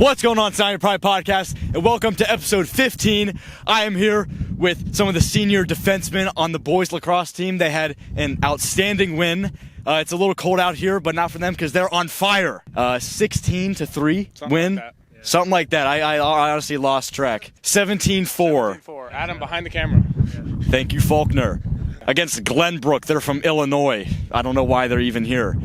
What's going on, Stallion Pride Podcast, and welcome to episode 15. I am here with some of the senior defensemen on the boys lacrosse team. They had an outstanding win. It's a little cold out here, but not for them because they're on fire. 16-3 win. Like yeah. Something like that. I honestly lost track. 17-4. 17-4. Adam behind the camera. Thank you, Faulkner. Against Glenbrook. They're from Illinois. I don't know why they're even here.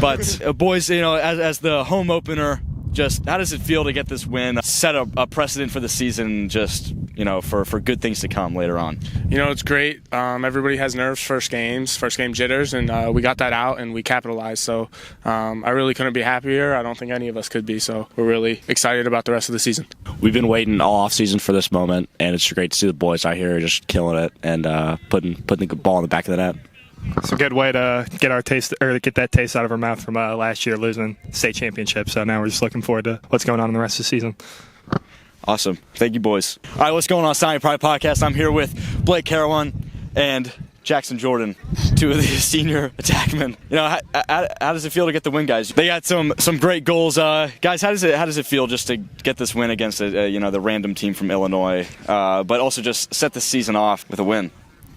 But boys, as the home opener, just how does it feel to get this win, set a precedent for the season, just for good things to come later on? It's great. Everybody has nerves first game jitters, and we got that out and we capitalized. So I really couldn't be happier. I don't think any of us could be. So we're really excited about the rest of the season. We've been waiting all off season for this moment, and it's great to see the boys out here just killing it and putting the ball in the back of the net. It's a good way to get that taste out of our mouth from last year losing state championship. So now we're just looking forward to what's going on in the rest of the season. Awesome. Thank you, boys. All right, what's going on, Stallion Pride Podcast? I'm here with Blake Carawan and Jackson Jordan, two of the senior attackmen. How does it feel to get the win, guys? They got some great goals. Guys, how does it feel just to get this win against the random team from Illinois, but also just set the season off with a win?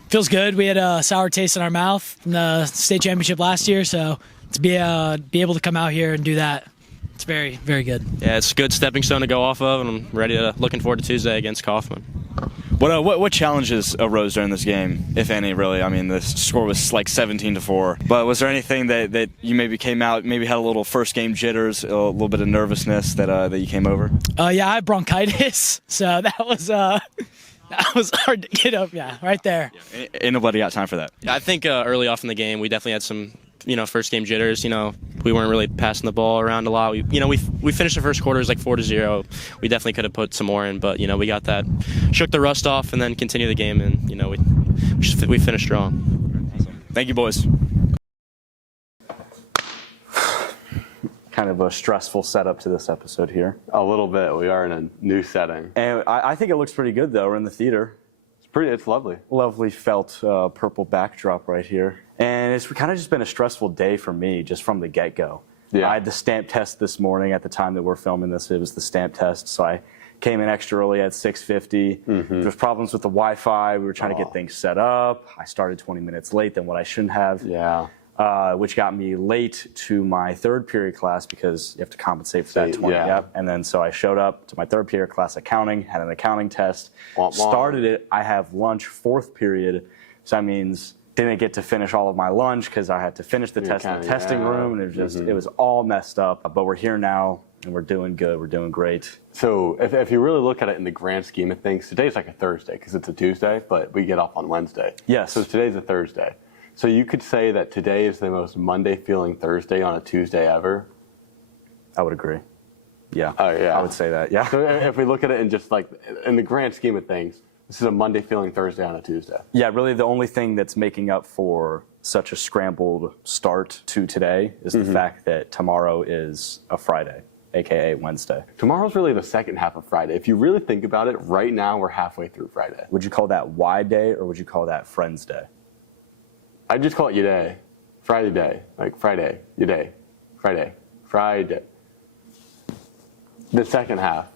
Feels good. We had a sour taste in our mouth from the state championship last year, so to be able to come out here and do that, it's very, very good. Yeah, it's a good stepping stone to go off of, and I'm looking forward to Tuesday against Kaufman. What challenges arose during this game, if any, really? I mean, the score was like 17-4, but was there anything that you maybe came out, maybe had a little first game jitters, a little bit of nervousness that you came over? Yeah, I had bronchitis, so that was hard to get up, right there. Yeah, ain't nobody got time for that. I think early off in the game, we definitely had some, first game jitters. We weren't really passing the ball around a lot. We finished the first quarter as like 4-0. We definitely could have put some more in, but we got that, shook the rust off, and then continued the game, and we finished strong. Awesome. Thank you, boys. Kind of a stressful setup to this episode here. A little bit. We are in a new setting. And I think it looks pretty good, though. We're in the theater. It's lovely. Lovely felt purple backdrop right here. And it's kind of just been a stressful day for me, just from the get-go. Yeah. I had the stamp test this morning at the time that we're filming this. It was the stamp test, so I came in extra early at 6:50. There was problems with the Wi-Fi. We were trying to get things set up. I started 20 minutes late than what I shouldn't have. Yeah. Which got me late to my third period class because you have to compensate for that 20. Yeah. Yep. And then so I showed up to my third period class accounting, had an accounting test, started it. I have lunch fourth period, so that means didn't get to finish all of my lunch because I had to finish the test in the testing room, and it was just it was all messed up. But we're here now, and we're doing good. We're doing great. So if you really look at it in the grand scheme of things, today's like a Thursday because it's a Tuesday, but we get off on Wednesday. Yes. So today's a Thursday. So you could say that today is the most Monday-feeling Thursday on a Tuesday ever? I would agree. Yeah. Oh, yeah. I would say that, yeah. So if we look at it in just like, in the grand scheme of things, this is a Monday-feeling Thursday on a Tuesday. Yeah, really the only thing that's making up for such a scrambled start to today is the fact that tomorrow is a Friday, a.k.a. Wednesday. Tomorrow's really the second half of Friday. If you really think about it, right now we're halfway through Friday. Would you call that Y Day or would you call that Friends Day? I just call it your day. Friday day. Like Friday, your day. Friday. Friday. The second half.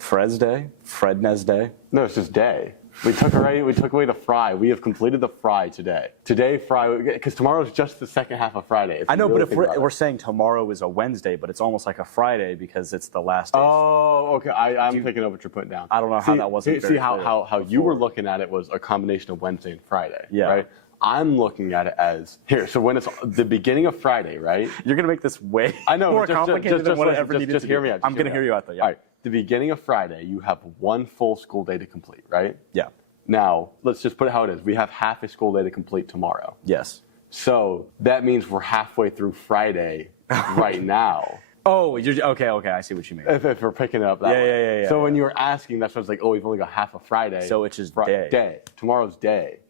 Frez Day? Fredness Day? No, it's just day. We took away the fry. We have completed the fry today. Today, fry, because tomorrow's just the second half of Friday. I know, but if we're saying tomorrow is a Wednesday, but it's almost like a Friday because it's the last day. Oh, okay. I'm picking up what you're putting down. I don't know how that wasn't very See how you were looking at it was a combination of Wednesday and Friday. Yeah. Right? I'm looking at it as here. So when it's the beginning of Friday, right? You're gonna make this way more complicated than what it ever needed to be. Just hear me out. I'm gonna hear you out though. Yeah. All right. The beginning of Friday, you have one full school day to complete, right? Yeah. Now let's just put it how it is. We have half a school day to complete tomorrow. Yes. So that means we're halfway through Friday right now. Oh, you're okay. I see what you mean. If we're picking it up that way. Yeah. So when you were asking, that's why it's like, oh, we've only got half a Friday. So it's just day. Tomorrow's day.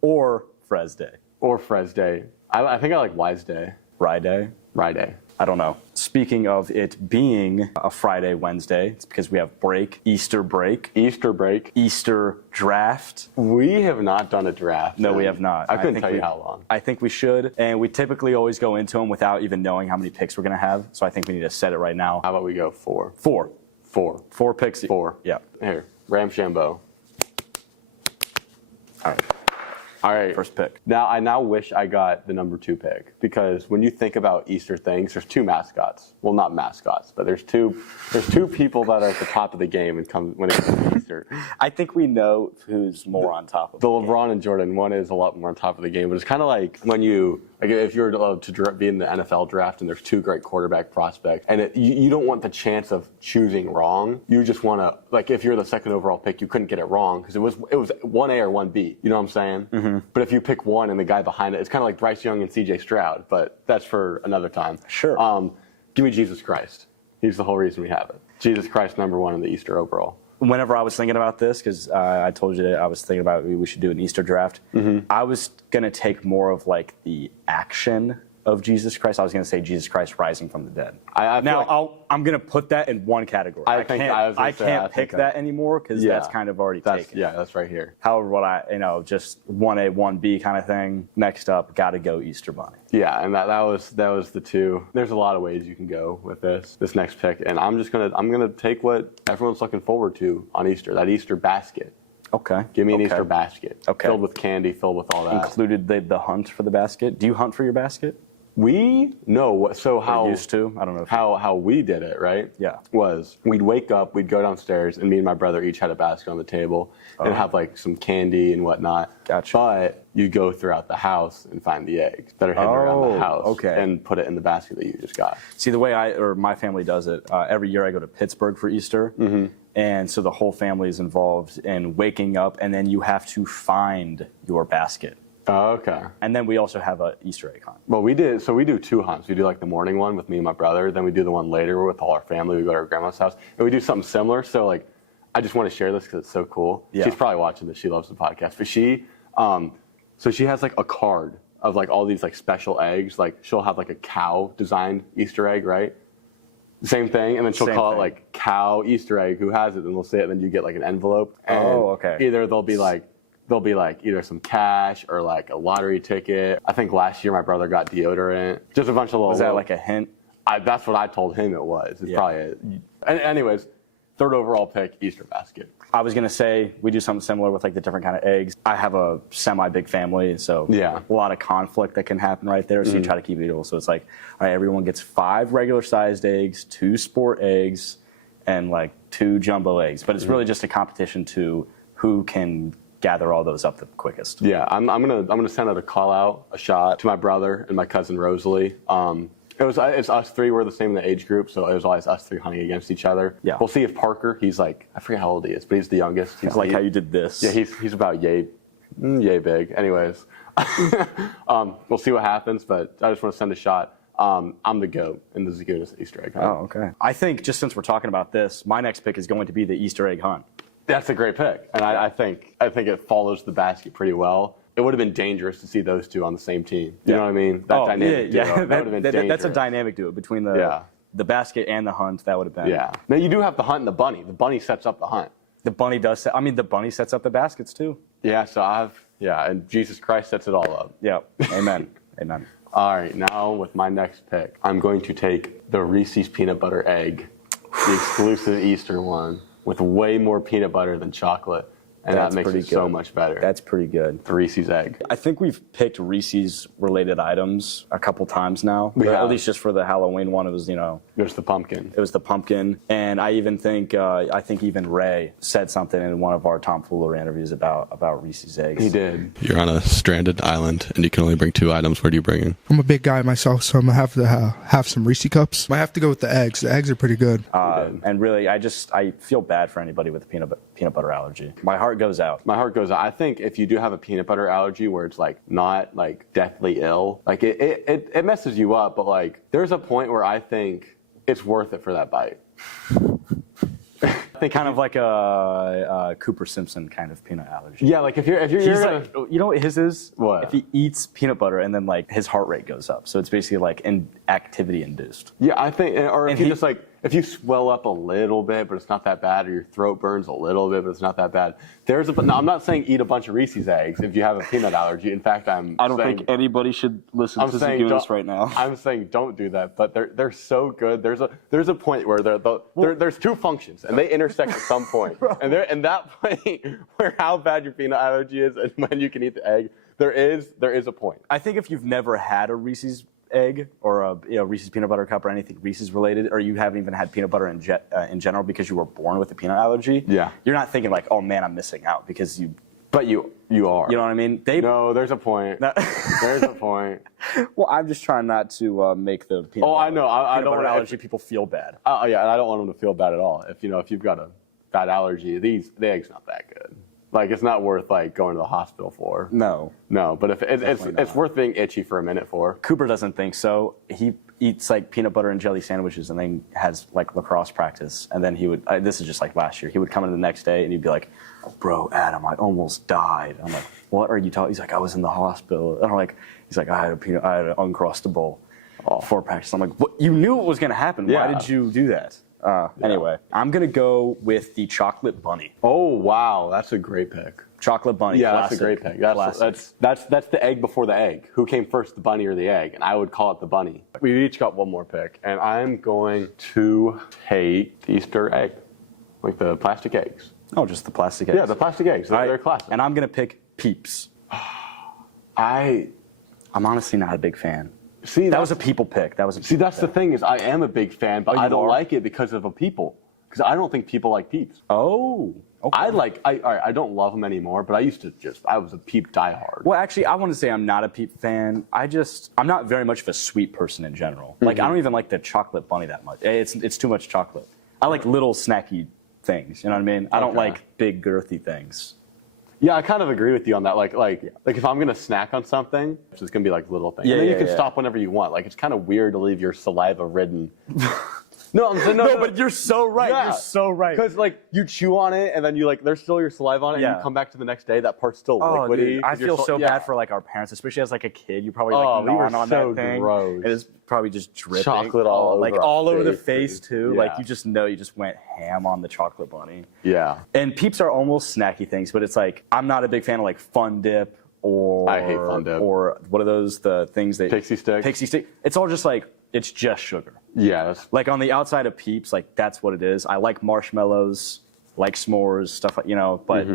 Or Frez Day. Or Frez Day. I think I like Wise Day. Rye Day. Rye Day. I don't know. Speaking of it being a Friday, Wednesday, it's because we have break, Easter break, Easter draft. We have not done a draft. No, we have not. I couldn't tell you how long. I think we should, and we typically always go into them without even knowing how many picks we're going to have, so I think we need to set it right now. How about we go 4? 4. 4. 4 picks. 4. Yeah. Here, Ramshambo. All right. First pick. Now, I now wish I got the number 2 pick, because when you think about Easter things, there's 2 mascots. Well, not mascots, but there's two people that are at the top of the game when it comes to Easter. I think we know who's more on top of The LeBron and Jordan, one is a lot more on top of the game, but it's kind of like when if you're to be in the NFL draft and there's 2 great quarterback prospects, and you don't want the chance of choosing wrong. You just want to, like, if you're the second overall pick, you couldn't get it wrong because it was 1A or 1B. You know what I'm saying? Mm-hmm. But if you pick 1 and the guy behind it, it's kind of like Bryce Young and C.J. Stroud, but that's for another time. Sure. Give me Jesus Christ. He's the whole reason we have it. Jesus Christ, number 1 in the Easter overall. Whenever I was thinking about this, because I told you that I was thinking about we should do an Easter draft, I was going to take more of like the action of Jesus Christ. I was going to say Jesus Christ rising from the dead. I'm going to put that in one category. I can't pick that anymore because that's kind of already taken. Yeah, that's right here. However, just 1A, 1B kind of thing. Next up, got to go Easter Bunny. Yeah, and that was the 2. There's a lot of ways you can go with this next pick, and I'm gonna take what everyone's looking forward to on Easter, that Easter basket. Okay. Give me an Easter basket. Okay. Filled with candy, filled with all that. Included the hunt for the basket. Do you hunt for your basket? We used to. I don't know. How we did it, right? Yeah. Was we'd wake up, we'd go downstairs, and me and my brother each had a basket on the table and have like some candy and whatnot. Gotcha. But you go throughout the house and find the eggs that are hidden around the house, and put it in the basket that you just got. See, the way my family does it, every year I go to Pittsburgh for Easter, and so the whole family is involved in waking up, and then you have to find your basket. Oh, okay. And then we also have an Easter egg hunt. Well, we do 2 hunts. We do like the morning one with me and my brother. Then we do the one later with all our family. We go to our grandma's house. And we do something similar. So, like, I just want to share this because it's so cool. Yeah. She's probably watching this. She loves the podcast. But she has like a card of like all these like special eggs. Like she'll have like a cow designed Easter egg, right? Same thing. And then she'll call it like cow Easter egg. Who has it? And they'll say it. And then you get like an envelope. And either they'll be like either some cash or like a lottery ticket. I think last year my brother got deodorant. Just a bunch of little. Was that like a hint? That's what I told him it was. It's probably anyways, 3rd overall pick, Easter basket. I was going to say we do something similar with like the different kind of eggs. I have a semi-big family, so a lot of conflict that can happen right there. So you try to keep it equal. So it's like, all right, everyone gets 5 regular-sized eggs, 2 sport eggs, and like 2 jumbo eggs. But it's really just a competition to who can gather all those up the quickest. Yeah, I'm gonna send out a shot to my brother and my cousin Rosalie. It's us 3. We're the same in the age group, so it was always us 3 hunting against each other. Yeah. We'll see if Parker. He's like, I forget how old he is, but he's the youngest. He's like how you did this. Yeah, he's about yay big. Anyways, we'll see what happens. But I just want to send a shot. I'm the GOAT in the Zagudas Easter egg hunt. Oh, okay. I think just since we're talking about this, my next pick is going to be the Easter egg hunt. That's a great pick, and I think it follows the basket pretty well. It would have been dangerous to see those 2 on the same team. You know what I mean? That dynamic duo. That would have been dangerous. That's a dynamic duo between the basket and the hunt. That would have been. Yeah. Now you do have the hunt and the bunny. The bunny sets up the hunt. The bunny does. The bunny sets up the baskets too. Yeah. So and Jesus Christ sets it all up. Yeah. Amen. Amen. All right. Now with my next pick, I'm going to take the Reese's peanut butter egg, the exclusive Easter one, with way more peanut butter than chocolate. And that makes it so much better. That's pretty good. The Reese's egg. I think we've picked Reese's-related items a couple times now. Yeah. At least just for the Halloween one, it was, There's the pumpkin. It was the pumpkin. And I even think, even Ray said something in one of our tomfoolery interviews about Reese's eggs. He did. You're on a stranded island, and you can only bring 2 items. What are you bringing? I'm a big guy myself, so I'm going to have to have some Reese cups. I have to go with the eggs. The eggs are pretty good. And really, I feel bad for anybody with a peanut butter allergy. My heart goes out. My heart goes out. I think if you do have a peanut butter allergy where it's like not like deathly ill, like it messes you up, but like there's a point where I think it's worth it for that bite. I think kind of like a Cooper Simpson kind of peanut allergy. Yeah, like if you're like, you know what his is? What? If he eats peanut butter and then like his heart rate goes up, so it's basically like activity induced. Yeah, I think, or if he just like if you swell up a little bit, but it's not that bad, or your throat burns a little bit, but it's not that bad. Now, I'm not saying eat a bunch of Reese's eggs if you have a peanut allergy. In fact, I don't think anybody should listen to Zagunas right now. I'm saying don't do that, but they're so good. There's a point where there's two functions, and they intersect at some point. And that point where how bad your peanut allergy is and when you can eat the egg, there is a point. I think if you've never had a Reese's egg or a Reese's peanut butter cup or anything Reese's related, or you haven't even had peanut butter in general because you were born with a peanut allergy, you're not thinking like, oh man, I'm missing out because you. But you are. You know what I mean? No, there's a point. There's a point. Well, I'm just trying not to make the peanut butter, I know. I don't want allergy people feel bad. Yeah, and I don't want them to feel bad at all. If you've got a bad allergy, the egg's not that good. Like, it's not worth like going to the hospital for. No, but if it's worth being itchy for a minute for. Cooper doesn't think so. He eats like peanut butter and jelly sandwiches and then has like lacrosse practice. And then he would. This is just like last year. He would come in the next day and he'd be like, "Bro, Adam, I almost died." I'm like, "What are you talking?" He's like, "I was in the hospital." And I'm like, "He's like, I had an Uncrustable before practice." I'm like, "What? You knew it was gonna happen. Yeah. Why did you do that?" Anyway, I'm going to go with the chocolate bunny. Oh, wow. That's a great pick. Chocolate bunny. Yeah, classic. that's a great pick. That's the egg before the egg. Who came first, the bunny or the egg? And I would call it the bunny. We each got one more pick. And I'm going to take the Easter egg, like the plastic eggs. Oh, just the plastic eggs? Yeah, the plastic eggs. They're classic. And I'm going to pick Peeps. I'm honestly not a big fan. See, that was a people pick. That's the thing is, I am a big fan, but I don't like it because of a people. Because I don't think people like Peeps. Oh, okay. I don't love them anymore, but I was a Peep diehard. Well, actually, I want to say I'm not a Peep fan. I'm not very much of a sweet person in general. Like, I don't even like the chocolate bunny that much. It's too much chocolate. I like little snacky things. You know what I mean? I don't like big girthy things. Yeah, I kind of agree with you on that. Like if I'm gonna snack on something, it's just gonna be like little things. And then you can stop whenever you want. Like, it's kind of weird to leave your saliva ridden. No, I'm saying no, but you're so right. Yeah. You're so right. Because like you chew on it and then you there's still your saliva on it, and you come back to the next day, that part's still liquidy. Dude, I feel so bad for like our parents, especially as like a kid. You probably like gnawing on that thing. Gross. It is probably just dripping. Chocolate all over the face too. Yeah. Like you just went ham on the chocolate bunny. Yeah. And Peeps are almost snacky things, but it's like I'm not a big fan of like Fun Dip or I hate Fun Dip. Or what are those the things that Pixie Stick? Pixie Stick. It's all just like it's just sugar. Yeah. Like on the outside of Peeps, like that's what it is. I like marshmallows, like s'mores, stuff like but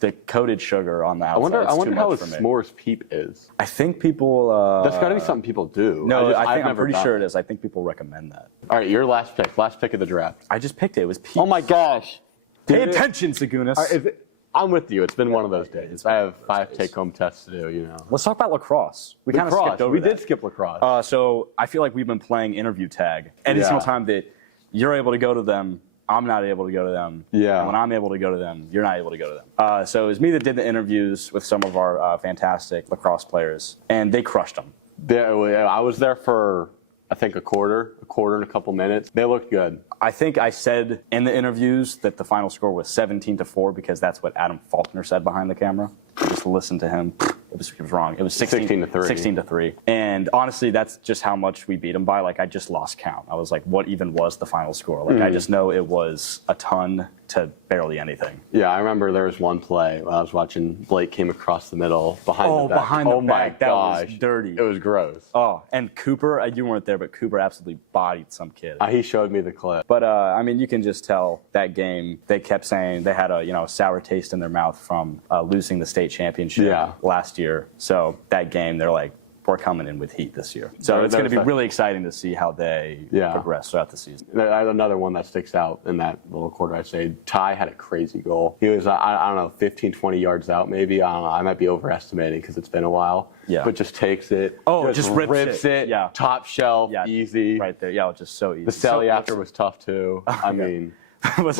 the coated sugar on the outside. I wonder how a s'mores Peep is. I think people. That's got to be something people do. No, I'm pretty sure it is. I think people recommend that. All right, your last pick of the draft. I just picked it. It was Peeps. Oh my gosh! Pay attention, Zagunas. I'm with you. It's been one of those days. I have 5 take-home tests to do. Let's talk about lacrosse. We kind of skipped over that. We did skip lacrosse. So I feel like we've been playing interview tag. Every single time that you're able to go to them, I'm not able to go to them. Yeah. And when I'm able to go to them, you're not able to go to them. So it was me that did the interviews with some of our fantastic lacrosse players, and they crushed them. I was there for, I think, a quarter and a couple minutes. They looked good. I think I said in the interviews that the final score was 17-4 because that's what Adam Faulkner said behind the camera. Just listen to him. It was wrong. It was 16-3. 16-3. And honestly, that's just how much we beat them by. Like, I just lost count. I was like, what even was the final score? Like, I just know it was a ton to barely anything. Yeah, I remember there was one play when I was watching Blake came across the middle behind the back. Behind the back. That was dirty. It was gross. Oh, and Cooper, you weren't there, but Cooper absolutely bodied some kid. He showed me the clip. But, I mean, you can just tell that game, they kept saying they had a sour taste in their mouth from losing the state championship last year. So that game, they're like, we're coming in with heat this year. So it's going to be really exciting to see how they progress throughout the season. Another one that sticks out in that little quarter, I'd say, Ty had a crazy goal. He was, I don't know, 15, 20 yards out maybe. I don't know. I might be overestimating because it's been a while. Yeah. But just takes it. Oh, just rips it. Yeah. Top shelf, easy. Right there. Yeah, just so easy. The Sally after was tough too. I mean... what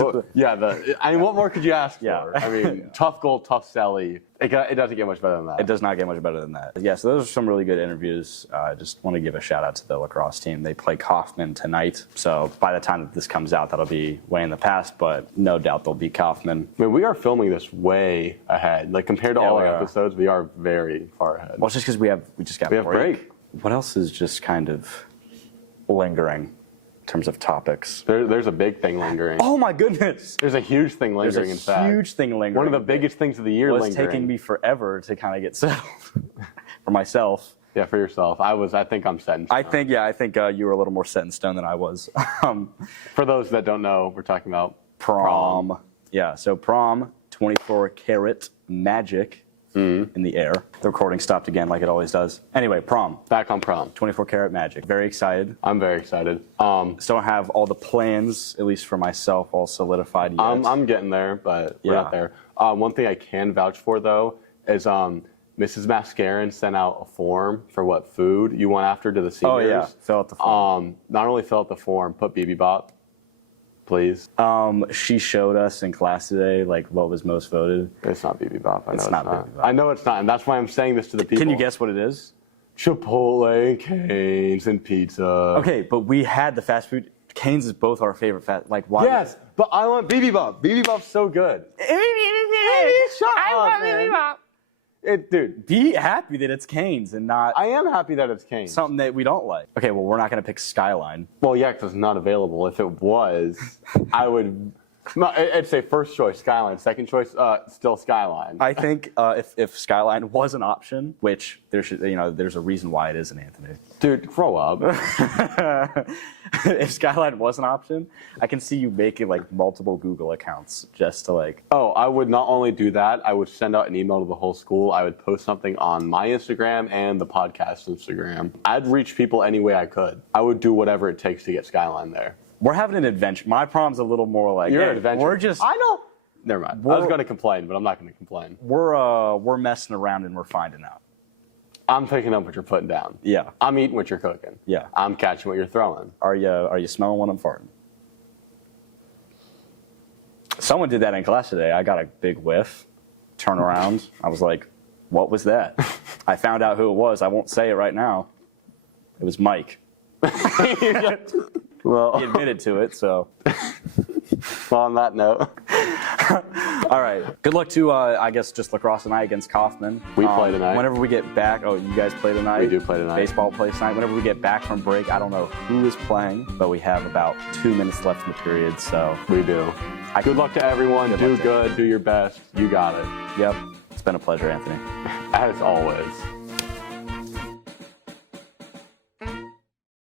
more could you ask for? I mean, tough goal, tough Sally. It doesn't get much better than that. It does not get much better than that. Yeah, so those are some really good interviews. I just want to give a shout out to the lacrosse team. They play Kaufman tonight, so by the time that this comes out, that'll be way in the past, but no doubt they'll beat Kaufman. I mean, we are filming this way ahead. Like, compared to all our episodes, we are very far ahead. Well, it's just because we just got a break. What else is just kind of lingering? in terms of topics. There's a big thing lingering. Oh my goodness! There's a huge thing lingering. There's a huge thing lingering. One of the biggest things of the year was lingering. taking me forever to kind of get settled for myself. Yeah, for yourself. I think I'm set in stone. I think you were a little more set in stone than I was. For those that don't know, we're talking about prom. Yeah, so prom, 24 karat magic in the air. The recording stopped again like it always does. Anyway, prom. Back on prom. 24 karat magic. Very excited. I'm very excited. Still don't have all the plans, at least for myself, all solidified yet. I'm getting there, but we're not there. One thing I can vouch for, though, is Mrs. Mascarin sent out a form for what food you want after to the seniors. Oh, yeah. Fill out the form. Not only fill out the form, put BB Bop, please. She showed us in class today, like, what was most voted. It's not BB Bop. I know it's not not. BB Bop. I know it's not, and that's why I'm saying this to the people. Can you guess what it is? Chipotle and Cane's and pizza. Okay, but we had the fast food. Cane's is both our favorite fast. Like, why? Yes, but I want BB Bop. BB Bop's so good. Shut up, man. Dude, be happy that it's Cane's and not. I am happy that it's Cane's. Something that we don't like. Okay, well, we're not going to pick Skyline. Well, yeah, because it's not available. If it was, I would. No, I'd say first choice Skyline, second choice still Skyline. I think if Skyline was an option, which there's a reason why it isn't, Anthony. Dude, grow up. If Skyline was an option, I can see you making like multiple Google accounts just to like. Oh, I would not only do that, I would send out an email to the whole school. I would post something on my Instagram and the podcast Instagram. I'd reach people any way I could. I would do whatever it takes to get Skyline there. We're having an adventure. My prom's a little more like. You're an adventure. We're just. I know. Never mind. I was going to complain, but I'm not going to complain. We're messing around and we're finding out. I'm picking up what you're putting down. Yeah. I'm eating what you're cooking. Yeah. I'm catching what you're throwing. Are you smelling what I'm farting? Someone did that in class today. I got a big whiff. Turn around. I was like, what was that? I found out who it was. I won't say it right now. It was Mike. Well, he admitted to it, so. Well, on that note. All right. Good luck to, I guess, just lacrosse tonight against Kaufman. We play tonight. Whenever we get back, you guys play tonight? We do play tonight. Baseball plays tonight. Whenever we get back from break, I don't know who is playing, but we have about 2 minutes left in the period, so. We do. Good luck to everyone. Do good. Do your best. You got it. Yep. It's been a pleasure, Anthony. As always.